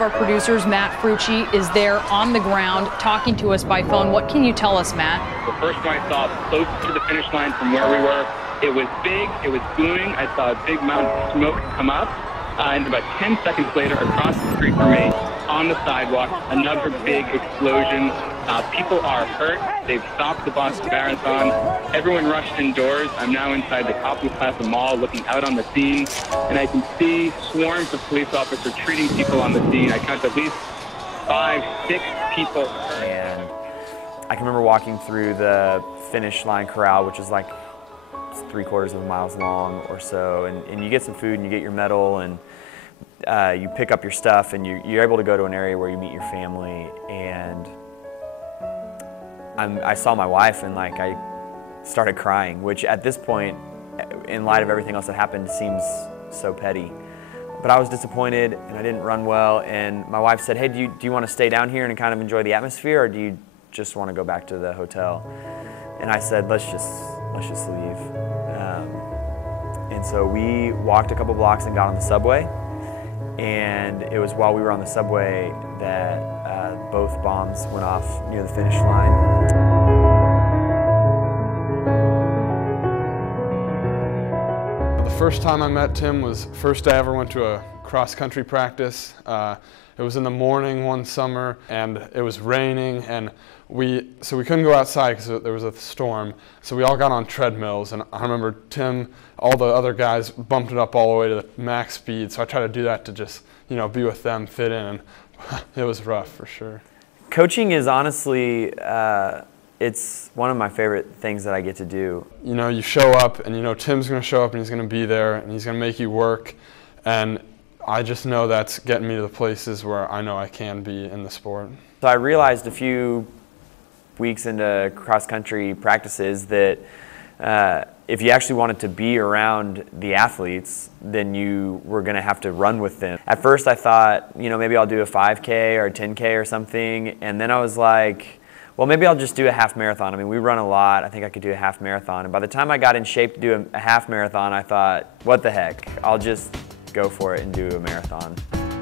of our producers, Matt Frucci, is there on the ground talking to us by phone. What can you tell us, Matt? The first one I saw close to the finish line from where we were, it was big, it was booming. I saw a big mountain of smoke come up, and about 10 seconds later, across the street from me, on the sidewalk, another big explosion. People are hurt. They've stopped the Boston Marathon. Everyone rushed indoors. I'm now inside the Copley Plaza Mall looking out on the scene, and I can see swarms of police officers treating people on the scene. I count at least 5, 6 people. And I can remember walking through the finish line corral, which is like 3/4 of a mile long or so, and you get some food and you get your medal, and you pick up your stuff, and you're able to go to an area where you meet your family. And I saw my wife, and like I started crying, which at this point, in light of everything else that happened, seems so petty. But I was disappointed, and I didn't run well. And my wife said, "Hey, do you want to stay down here and kind of enjoy the atmosphere, or do you just want to go back to the hotel?" And I said, let's just leave. And so we walked a couple blocks and got on the subway. And it was while we were on the subway that both bombs went off near the finish line. The first time I met Tim was first I ever went to a cross-country practice. It was in the morning one summer, and it was raining, and so we couldn't go outside because there was a storm. So we all got on treadmills, and I remember Tim, all the other guys bumped it up all the way to the max speed. So I tried to do that to just, be with them, fit in, and it was rough for sure. Coaching is honestly, it's one of my favorite things that I get to do. You show up, and Tim's going to show up, and he's going to be there, and he's going to make you work, and I just know that's getting me to the places where I know I can be in the sport. So I realized a few weeks into cross-country practices that if you actually wanted to be around the athletes, then you were going to have to run with them. At first I thought, maybe I'll do a 5K or a 10K or something, and then I was like, well, maybe I'll just do a half marathon. I mean, we run a lot. I think I could do a half marathon. And by the time I got in shape to do a half marathon, I thought, what the heck? I'll just go for it and do a marathon.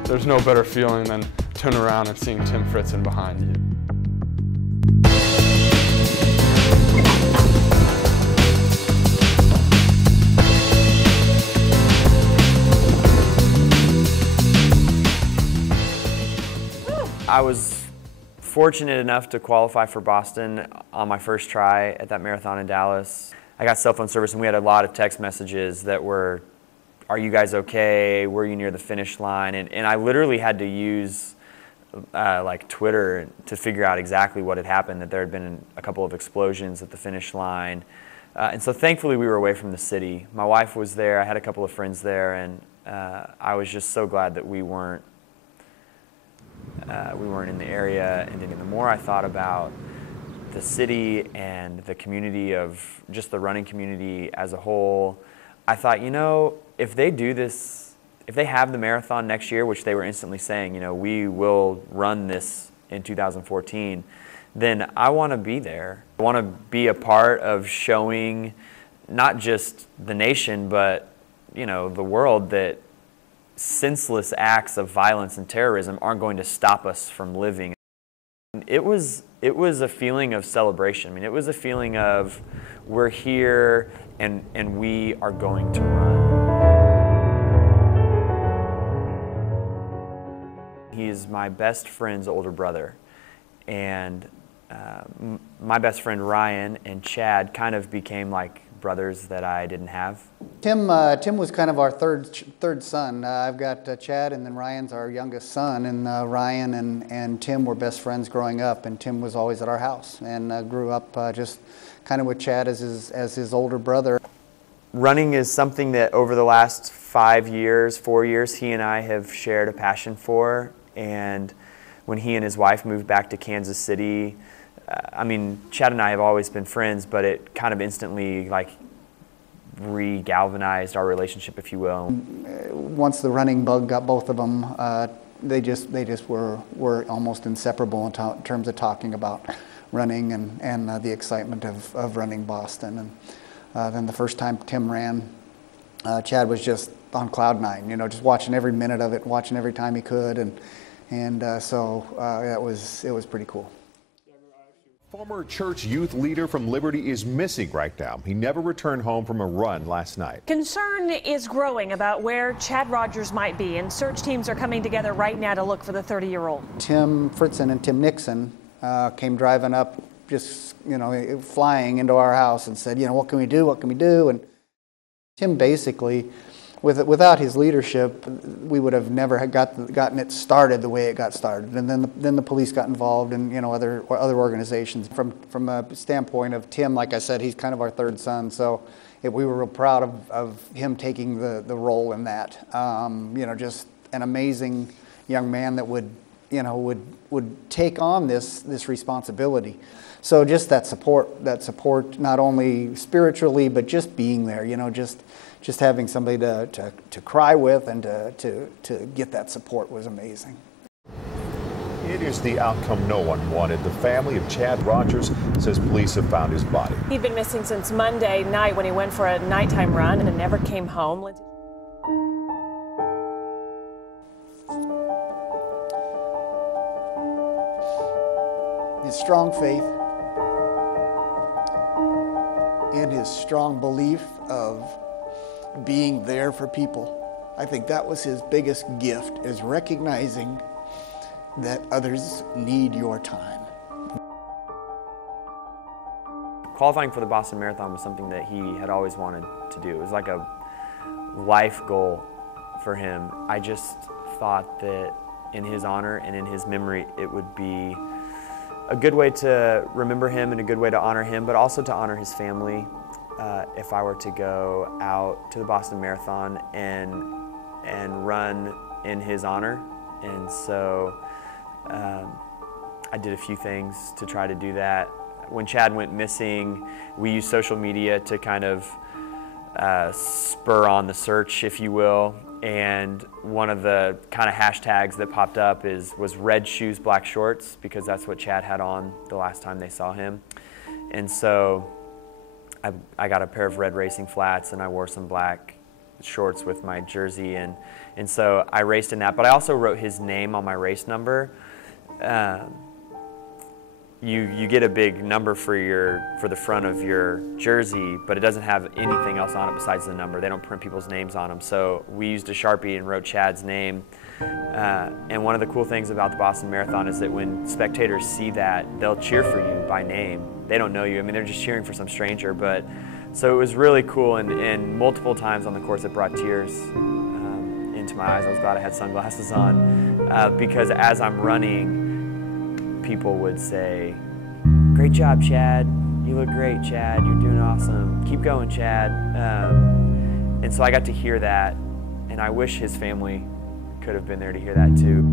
There's no better feeling than turning around and seeing Tim Fritzen behind you. I was fortunate enough to qualify for Boston on my first try at that marathon in Dallas. I got cell phone service, and we had a lot of text messages that were, "Are you guys okay? Were you near the finish line?" And I literally had to use like Twitter to figure out exactly what had happened, that there had been a couple of explosions at the finish line. And so thankfully we were away from the city. My wife was there, I had a couple of friends there, and I was just so glad that we weren't in the area. And then the more I thought about the city and the community of just the running community as a whole, I thought, if they do this, if they have the marathon next year, which they were instantly saying, we will run this in 2014, then I want to be there. I want to be a part of showing not just the nation, but the world, that senseless acts of violence and terrorism aren't going to stop us from living. It was a feeling of celebration. I mean, it was a feeling of, we're here and we are going to run. He is my best friend's older brother, and my best friend Ryan and Chad kind of became like brothers that I didn't have. Tim was kind of our third son. I've got Chad, and then Ryan's our youngest son, and Ryan and Tim were best friends growing up, and Tim was always at our house, and grew up just kind of with Chad as his older brother. Running is something that over the last 4 years, he and I have shared a passion for. And when he and his wife moved back to Kansas City, I mean, Chad and I have always been friends, but it kind of instantly re-galvanized our relationship, if you will. Once the running bug got both of them, they just were almost inseparable in terms of talking about running and the excitement of running Boston. And then the first time Tim ran, Chad was just on cloud nine, just watching every minute of it, watching every time he could, And so it was pretty cool. Former church youth leader from Liberty is missing right now. He never returned home from a run last night. Concern is growing about where Chad Rogers might be, and search teams are coming together right now to look for the 30-year-old. Tim Fritzen and Tim Nixon came driving up, just, flying into our house and said, what can we do? What can we do? And Tim basically, without his leadership, we would have never gotten it started the way it got started. And then the police got involved, and other organizations. From a standpoint of Tim, like I said, he's kind of our third son. So we were real proud of him taking the role in that. Just an amazing young man that would take on this responsibility. So just that support, not only spiritually, but just being there, just having somebody to cry with and to get that support was amazing. It is the outcome no one wanted. The family of Chad Rogers says police have found his body. He'd been missing since Monday night when he went for a nighttime run and never came home. His strong faith and his strong belief of being there for people. I think that was his biggest gift, is recognizing that others need your time. Qualifying for the Boston Marathon was something that he had always wanted to do. It was like a life goal for him. I just thought that in his honor and in his memory, it would be a good way to remember him and a good way to honor him, but also to honor his family. If I were to go out to the Boston Marathon and run in his honor. And so I did a few things to try to do that. When Chad went missing, we used social media to kind of spur on the search, if you will. And one of the kind of hashtags that popped up was red shoes, black shorts, because that's what Chad had on the last time they saw him. And so I got a pair of red racing flats and I wore some black shorts with my jersey, and so I raced in that. But I also wrote his name on my race number. You get a big number for the front of your jersey, but it doesn't have anything else on it besides the number. They don't print people's names on them. So we used a Sharpie and wrote Chad's name. And one of the cool things about the Boston Marathon is that when spectators see that, they'll cheer for you by name. They don't know you. I mean, they're just cheering for some stranger. But so it was really cool, and multiple times on the course it brought tears into my eyes. I was glad I had sunglasses on because as I'm running, people would say, "Great job, Chad. You look great, Chad. You're doing awesome. Keep going, Chad." And so I got to hear that, and I wish his family could have been there to hear that too.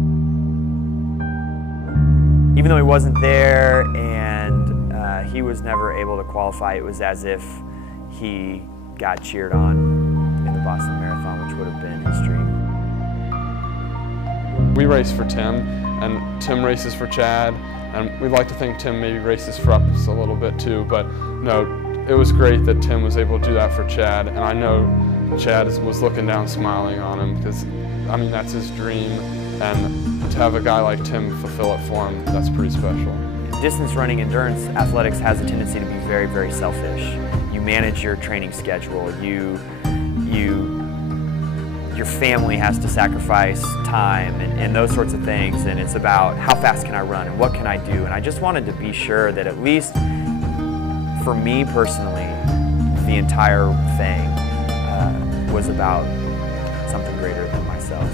Even though he wasn't there and he was never able to qualify, it was as if he got cheered on in the Boston Marathon, which would have been his dream. We race for Tim, and Tim races for Chad, and we'd like to think Tim maybe races for us a little bit too, but no, it was great that Tim was able to do that for Chad, and I know Chad was looking down smiling on him, because I mean, that's his dream, and to have a guy like Tim fulfill it for him, that's pretty special. Distance running, endurance athletics has a tendency to be very, very selfish. You manage your training schedule. Your family has to sacrifice time and those sorts of things, and it's about how fast can I run and what can I do. And I just wanted to be sure that at least for me personally, the entire thing was about something greater than myself.